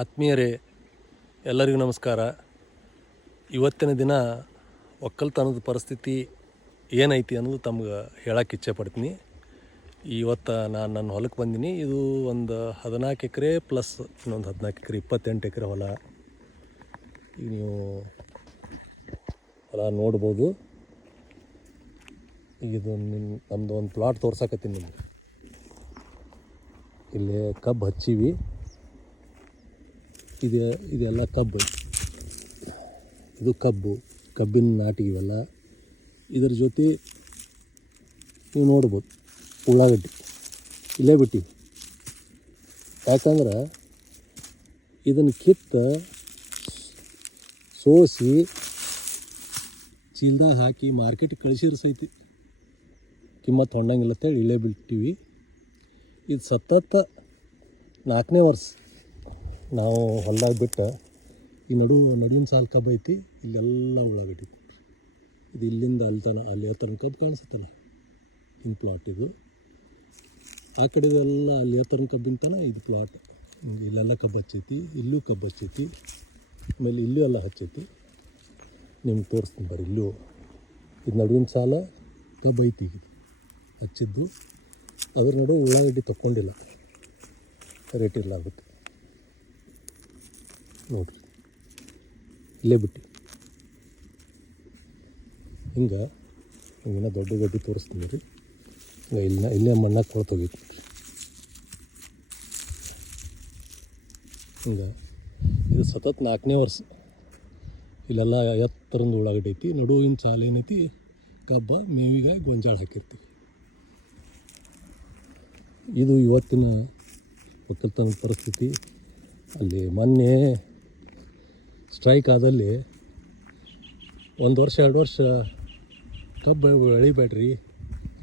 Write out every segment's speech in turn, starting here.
ಆತ್ಮೀಯರೇ, ಎಲ್ಲರಿಗೂ ನಮಸ್ಕಾರ. ಇವತ್ತಿನ ದಿನ ಒಕ್ಕಲ್ತನದ ಪರಿಸ್ಥಿತಿ ಏನೈತಿ ಅನ್ನೋದು ತಮ್ಗೆ ಹೇಳಕ್ಕೆ ಇಚ್ಛೆ ಪಡ್ತೀನಿ. ಇವತ್ತು ನಾನು ನನ್ನ ಹೊಲಕ್ಕೆ ಬಂದೀನಿ. ಇದು ಒಂದು ಹದಿನಾಲ್ಕು ಎಕರೆ ಪ್ಲಸ್ ಇನ್ನೊಂದು ಹದಿನಾಲ್ಕು ಎಕರೆ, ಇಪ್ಪತ್ತೆಂಟು ಎಕರೆ ಹೊಲ. ಈಗ ನೀವು ಹೊಲ ನೋಡ್ಬೋದು. ಇದು ನಿಮ್ಮ ನಮ್ಮದು ಒಂದು ಪ್ಲಾಟ್ ತೋರ್ಸಕತ್ತೀನಿ ನಿಮ್ಗೆ. ಇಲ್ಲಿ ಕಬ್ಬು ಹಚ್ಚೀವಿ. ಇದು, ಇದೆಲ್ಲ ಕಬ್ಬು. ಇದು ಕಬ್ಬು, ಕಬ್ಬಿನ ನಾಟಿ ಇವೆಲ್ಲ. ಇದರ ಜೊತೆ ನೀವು ನೋಡ್ಬೋದು, ಉಳ್ಳಾಗಡ್ಡಿ. ಇಲ್ಲೇ ಬಿಟ್ಟಿವಿ ಯಾಕಂದ್ರೆ ಇದನ್ನು ಕಿತ್ತ ಸೋಸಿ ಚೀಲ್ದಾಗ ಹಾಕಿ ಮಾರ್ಕೆಟಿಗೆ ಕಳಿಸಿರು ಸೈತಿ. ಕಿಮ್ಮತ್ತು ಹೊಂಡಂಗಿಲ್ಲ ಅಂತೇಳಿ ಇಲ್ಲೇ ಬಿಟ್ಟಿವಿ. ಇದು ಸತತ ನಾಲ್ಕನೇ ವರ್ಷ. ನಾವು ಹೊಲ್ದಾಗ ಬಿಟ್ಟು ಈ ನಡು ನಡುವಿನ ಸಾಲು ಕಬ್ಬು ಐತಿ, ಇಲ್ಲೆಲ್ಲ ಉಳ್ಳಾಗಡ್ಡಿ. ಇದು ಇಲ್ಲಿಂದ ಅಲ್ಲಿ ತನ, ಅಲ್ಲಿ ಹತ್ರ ಕಬ್ಬು ಕಾಣಿಸುತ್ತಲ್ಲ ಹಿಂಗೆ ಪ್ಲಾಟ್ ಇದು. ಆ ಕಡೆದೆಲ್ಲ ಅಲ್ಲಿ ಹತ್ರ ಕಬ್ಬಿನ ತನ ಇದು ಪ್ಲಾಟ್ ಇಲ್ಲೆಲ್ಲ ಕಬ್ಬು ಹಚ್ಚೈತಿ, ಇಲ್ಲೂ ಕಬ್ಬು ಹಚ್ಚೈತಿ, ಆಮೇಲೆ ಇಲ್ಲೂ ಎಲ್ಲ ಹಚ್ಚೈತಿ. ನಿಮ್ಗೆ ತೋರಿಸ್ತೀನಿ ಬರ್ರಿ, ಇಲ್ಲೂ. ಇದು ನಡುವಿನ ಸಾಲ ಕಬ್ಬು ಐತಿ ಹಚ್ಚಿದ್ದು. ಅದ್ರ ನಡುವೆ ಉಳ್ಳಾಗಡ್ಡಿ ತಕ್ಕೊಂಡಿಲ್ಲ. ರೇಟ್ ಇಲ್ಲ ಆಗುತ್ತೆ ನೋಡ್ರಿ. ಇಲ್ಲೇ ಬಿಟ್ಟು. ಹಿಂಗೆ, ಹಿಂಗಿನ ದೊಡ್ಡ ಗಡ್ಡಿ ತೋರಿಸ್ತೀನಿ ರೀ ಹಿಂಗೆ ಇಲ್ಲ ಇಲ್ಲೇ ಮಣ್ಣಾಗ ಕೊಳ ತೆಗಿತು ಹಿಂಗೆ, ಇದು ಸತತ್ ನಾಲ್ಕನೇ ವರ್ಷ. ಇಲ್ಲೆಲ್ಲ ಎತ್ತರದ ಉಳ್ಳಾಗಡ್ಡಿ ಐತಿ, ನಡುವಿನ ಸಾಲ ಏನೈತಿ, ಕಬ್ಬ ಮೇವಿಗಾಗಿ ಗೊಂಜಾಳ ಹಾಕಿರ್ತೀವಿ. ಇದು ಇವತ್ತಿನ ಒಕ್ಕಲ್ತನ ಪರಿಸ್ಥಿತಿ. ಅಲ್ಲಿ ಮೊನ್ನೆ ಸ್ಟ್ರೈಕ್ ಆದಲ್ಲಿ ಒಂದು ವರ್ಷ, ಎರಡು ವರ್ಷ ಕಬ್ಬು ಬೆಳಿಬೇಡ್ರಿ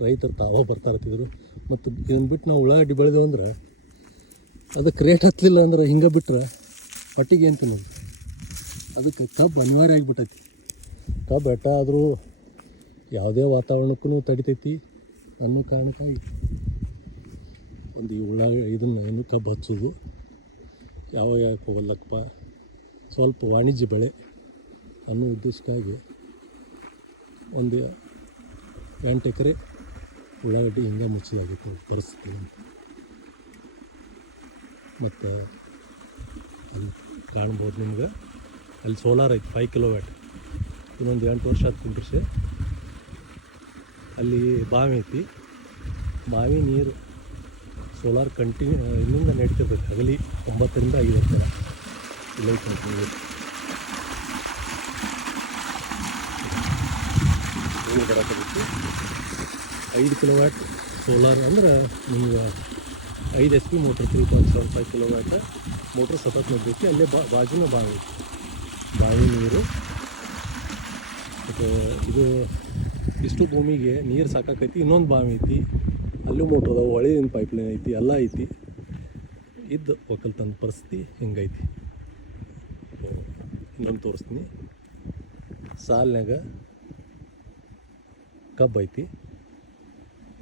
ರೈತರು ತಾವ ಬರ್ತಾ ಇರ್ತಿದ್ರು. ಮತ್ತು ಇದನ್ನು ಬಿಟ್ಟು ನಾವು ಉಳ್ಳಾಗಡ್ಡಿ ಬೆಳೆದೇವು ಅಂದ್ರೆ ಅದಕ್ಕೆ ರೇಟ್ ಹತ್ತಲಿಲ್ಲ ಅಂದ್ರೆ ಹಿಂಗೆ ಬಿಟ್ರೆ ಪಟ್ಟಿಗೆ ಏನು ತಿನ್ನೋದು? ಅದಕ್ಕೆ ಕಬ್ಬು ಅನಿವಾರ್ಯ ಆಗಿಬಿಟ್ಟೈತಿ. ಕಬ್ಬು ಬೆಟ್ಟ ಆದರೂ ಯಾವುದೇ ವಾತಾವರಣಕ್ಕೂ ತಡಿತೈತಿ ಅನ್ನೋ ಕಾರಣಕ್ಕಾಗಿ ಒಂದು ಈ ಉಳ್ಳಾಗ ಇದನ್ನು ಏನು ಕಬ್ಬು ಹಚ್ಚೋದು. ಯಾವಾಗ ಯಾಕೆ ಹೋಗಲ್ಲಕ್ಕಪ್ಪ ಸ್ವಲ್ಪ ವಾಣಿಜ್ಯ ಬೆಳೆ ಅನ್ನೋ ಉದ್ದೇಶಕ್ಕಾಗಿ ಒಂದು ಎಂಟು ಎಕರೆ ಉಳ್ಳಾಗಡ್ಡಿ ಹಿಂಗೆ ಮುಚ್ಚಲಾಗಿತ್ತು ಪರಿಸ್ಥಿತಿ. ಮತ್ತು ಅಲ್ಲಿ ಕಾಣ್ಬೋದು ನಿಮ್ಗೆ. ಅಲ್ಲಿ ಸೋಲಾರ್ ಐತೆ ಫೈವ್ ಕಿಲೋ ವ್ಯಾಟ್ ಇನ್ನೊಂದು ಎಂಟು ವರ್ಷ ಕುಂಡ್ರಿಸಿ ಅಲ್ಲಿ ಬಾವಿ ಐತಿ. ಬಾವಿ ನೀರು ಸೋಲಾರ್ ಕಂಟಿನ್ಯೂ ಇಲ್ಲಿಂದ ನಡೀತಿರ್ತೈತೆ ಅಗಲಿ ಒಂಬತ್ತರಿಂದ ಐದು ಜನ. ನೀರು ನೀರು ಐದು ಕಿಲೋ ವ್ಯಾಟ್ ಸೋಲಾರ್ ಅಂದ್ರೆ ನಿಮ್ಗೆ ಐದು S P motor three point seven five kilowatt motor ಸತತ್ ನೋಡಬೇಕು ಅಲ್ಲೇ ಬಾ ಬಾಜುನ ಬಾವಿ. ಬಾವಿ ನೀರು. ಮತ್ತು ಇದು ಇಷ್ಟು ಭೂಮಿಗೆ ನೀರು ಸಾಕಾಕೈತಿ, ಇನ್ನೊಂದು ಬಾವಿ ಐತಿ. ಅಲ್ಲೂ ಮೋಟ್ರ್ ಅದಾವೆ ಹೊಳೆಯಿಂದ ಪೈಪ್ಲೈನ್ ಐತಿ, ಎಲ್ಲ ಐತಿ. ಇದ್ದು ಒಕ್ಕಲ್ತನ ಪರಿಸ್ಥಿತಿ ಹಿಂಗೈತಿ. ಇನ್ನೊಂದು ತೋರಿಸ್ತೀನಿ. ಸಾಲಿನಾಗ ಕಬ್ಬು ಐತಿ.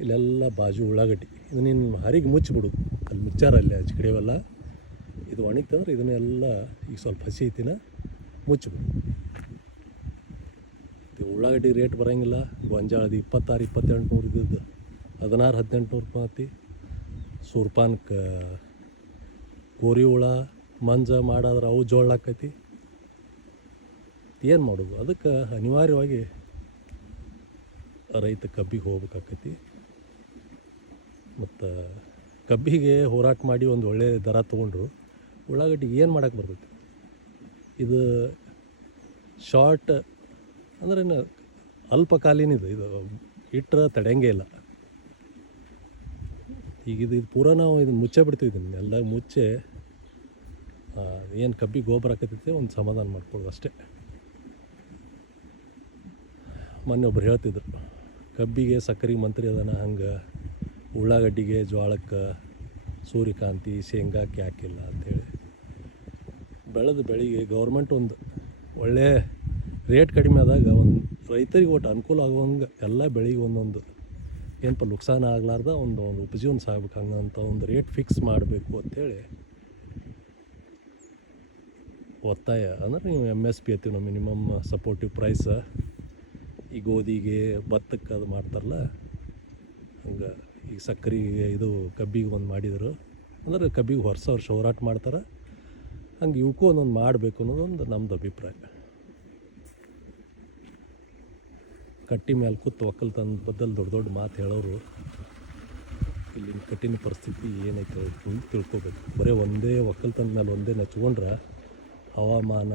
ಇಲ್ಲೆಲ್ಲ ಬಾಜು ಉಳ್ಳಾಗಡ್ಡಿ. ಇದನ್ನ ಇನ್ನು ಹರಿಗೆ ಮುಚ್ಚಿಬಿಡು ಅಲ್ಲಿ ಮುಚ್ಚಾರ ಅಲ್ಲಿ ಆಚೆ ಕಡೆಯವೆಲ್ಲ. ಇದು ಒಣಗ್ತಂದ್ರೆ ಇದನ್ನೆಲ್ಲ ಈಗ ಸ್ವಲ್ಪ ಹಸಿ ಐತಿನ ಮುಚ್ಚಿಬಿಡು ಇದು ಉಳ್ಳಾಗಡ್ಡಿ ರೇಟ್ ಬರೋಂಗಿಲ್ಲ. ಗೊಂಜಾಳದ ಇಪ್ಪತ್ತಾರು ಇಪ್ಪತ್ತೆಂಟು ನೂರು ಇದ್ದದ್ದು. ಹದಿನಾರು ಹದಿನೆಂಟು ನೂರು ರೂಪಾಯಿ ಸೂರ್ಪಾನ್ಕ ಗೋರಿ ಹುಳ, ಮಂಜ ಮಾಡಾದ್ರೆ ಅವು ಜೋಳ ಆಕೈತಿ ಏನು ಮಾಡೋದು? ಅದಕ್ಕೆ ಅನಿವಾರ್ಯವಾಗಿ ರೈತ ಕಬ್ಬಿಗೆ ಹೋಗ್ಬೇಕಾಕತಿ. ಮತ್ತು ಕಬ್ಬಿಗೆ ಹೋರಾಟ ಮಾಡಿ ಒಂದು ಒಳ್ಳೆ ದರ ತೊಗೊಂಡ್ರು ಉಳ್ಳಾಗಡ್ಡಿಗೆ ಏನು ಮಾಡೋಕ್ಕೆ ಬರ್ತೈತಿ? ಇದು ಶಾರ್ಟ್ ಅಂದ್ರೆ ಅಲ್ಪಕಾಲೀನ ಇದು ಇದು ಇಟ್ಟರೆ ತಡೆಯಂಗೆ ಇಲ್ಲ. ಈಗ ಇದು ಇದು ಪೂರ ನಾವು ಇದನ್ನು ಮುಚ್ಚೇ ಬಿಡ್ತೀವಿ ಇದನ್ನು ಎಲ್ಲ ಮುಚ್ಚೆ ಏನು ಕಬ್ಬಿಗೆ ಗೊಬ್ಬರ ಹಾಕತೈತೆ ಒಂದು ಸಮಾಧಾನ ಮಾಡ್ಕೊಳ್ಳೋದು ಅಷ್ಟೇ. ಮೊನ್ನೆ ಒಬ್ರು ಹೇಳ್ತಿದ್ರು, ಕಬ್ಬಿಗೆ ಸಕ್ಕರೆ ಮಂತ್ರಿ ಅದನ ಹಂಗೆ, ಉಳ್ಳಾಗಡ್ಡಿಗೆ ಜ್ವಾಳಕ್ಕೆ ಸೂರ್ಯಕಾಂತಿ, ಶೇಂಗಾಕ್ಕೆ ಹಾಕಿಲ್ಲ ಅಂಥೇಳಿ ಬೆಳೆದ ಬೆಳಿಗ್ಗೆ ಗೌರ್ಮೆಂಟ್ ಒಂದು ಒಳ್ಳೆ ರೇಟ್ ಕಡಿಮೆ ಆದಾಗ ಒಂದು ರೈತರಿಗೆ ಒಟ್ಟು ಅನುಕೂಲ ಆಗುವಂಗೆ ಎಲ್ಲ ಬೆಳೆಗೆ ಒಂದೊಂದು. ಏನಪ್ಪ, ನುಕ್ಸಾನ ಆಗಲಾರ್ದ ಒಂದು ಒಂದು ಉಪಜೀವನ ಸಾಗ್ಬೇಕು, ಹಂಗಂತ ಒಂದು ರೇಟ್ ಫಿಕ್ಸ್ ಮಾಡಬೇಕು ಅಂಥೇಳಿ ಒತ್ತಾಯ. ಅಂದ್ರೆ ನೀವು ಎಂ ಎಸ್ ಪಿ ಐತಿ ನಾವು ಮಿನಿಮಮ್ ಸಪೋರ್ಟಿವ್ ಪ್ರೈಸ್ ಈ ಗೋಧಿಗೆ ಭತ್ತಕ್ಕೆ ಅದು ಮಾಡ್ತಾರಲ್ಲ, ಹಂಗೆ ಈಗ ಸಕ್ಕರೆ ಇದು ಕಬ್ಬಿಗೆ ಒಂದು ಮಾಡಿದರು. ಅಂದ್ರೆ ಕಬ್ಬಿಗೆ ಹೊರ್ಸ ವರ್ಷ ಹೋರಾಟ ಮಾಡ್ತಾರೆ. ಹಂಗೆ ಇವಕ್ಕೂ ಒಂದೊಂದು ಮಾಡಬೇಕು ಅನ್ನೋದೊಂದು ನಮ್ಮದು ಅಭಿಪ್ರಾಯ. ಕಟ್ಟಿ ಮೇಲೆ ಕೂತು ಒಕ್ಕಲ್ತನ ಬದ್ದಲ್ಲಿ ದೊಡ್ಡ ದೊಡ್ಡ ಮಾತು ಹೇಳೋರು, ಇಲ್ಲಿನ ಕಠಿಣ ಪರಿಸ್ಥಿತಿ ಏನೈತೆ ತಿಳ್ಕೊಬೇಕು. ಬರೀ ಒಂದೇ ಒಕ್ಕಲ್ತನ ಮೇಲೆ ಒಂದೇ ನಚ್ಕೊಂಡ್ರೆ ಹವಾಮಾನ,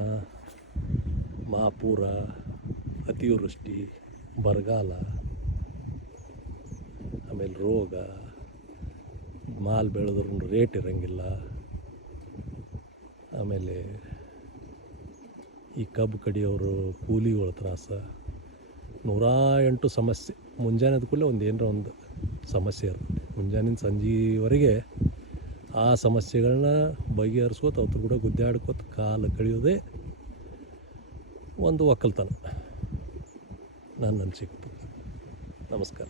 ಮಹಾಪೂರ ಅತಿವೃಷ್ಟಿ ಬರಗಾಲ, ಆಮೇಲೆ ರೋಗ, ಮಾಲ್ ಬೆಳೆದ್ರೂ ರೇಟ್ ಇರೋಂಗಿಲ್ಲ. ಆಮೇಲೆ ಈ ಕಬ್ಬು ಕಡಿಯೋರು ಕೂಲಿಗಳ ತ್ರಾಸ ನೂರ ಎಂಟು ಸಮಸ್ಯೆ. ಮುಂಜಾನೆ ಕೂಡಲೇ ಒಂದು ಏನರ ಒಂದು ಸಮಸ್ಯೆ ಇರುತ್ತೆ ಮುಂಜಾನಿನ ಸಂಜೆವರೆಗೆ ಆ ಸಮಸ್ಯೆಗಳನ್ನ ಬಗೆಹರಿಸ್ಕೋತ, ಅವ್ರ ಕೂಡ ಗುದ್ದಾಡ್ಕೋತ ಕಾಲ ಕಳೆಯೋದೇ ಒಂದು ಒಕ್ಕಲ್ತನ. ನನ್ನ ಅನಿಸಿಕೆ ನಮಸ್ಕಾರ